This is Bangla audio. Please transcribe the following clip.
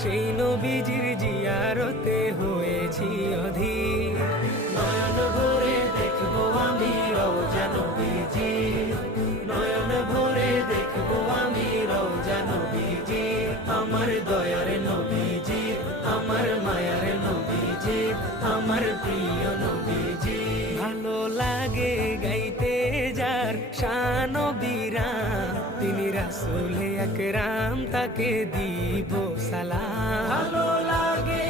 সেই নবীজির জিয়ারতে হয়েছি অধীর। নয়ন ভরে দেখবো আমি রওজা নবীজি, নয়ন ভরে দেখবো আমি রওজা নবীজি। আমার দয়ার নবীজি, আমার মায়ার নবীজি, আমার প্রিয় নবীজি। ভালো লাগে গাইতে যার শান বীরান, তিনি রাসূল আকরাম, তাকে দিব সালাম। ভালো লাগে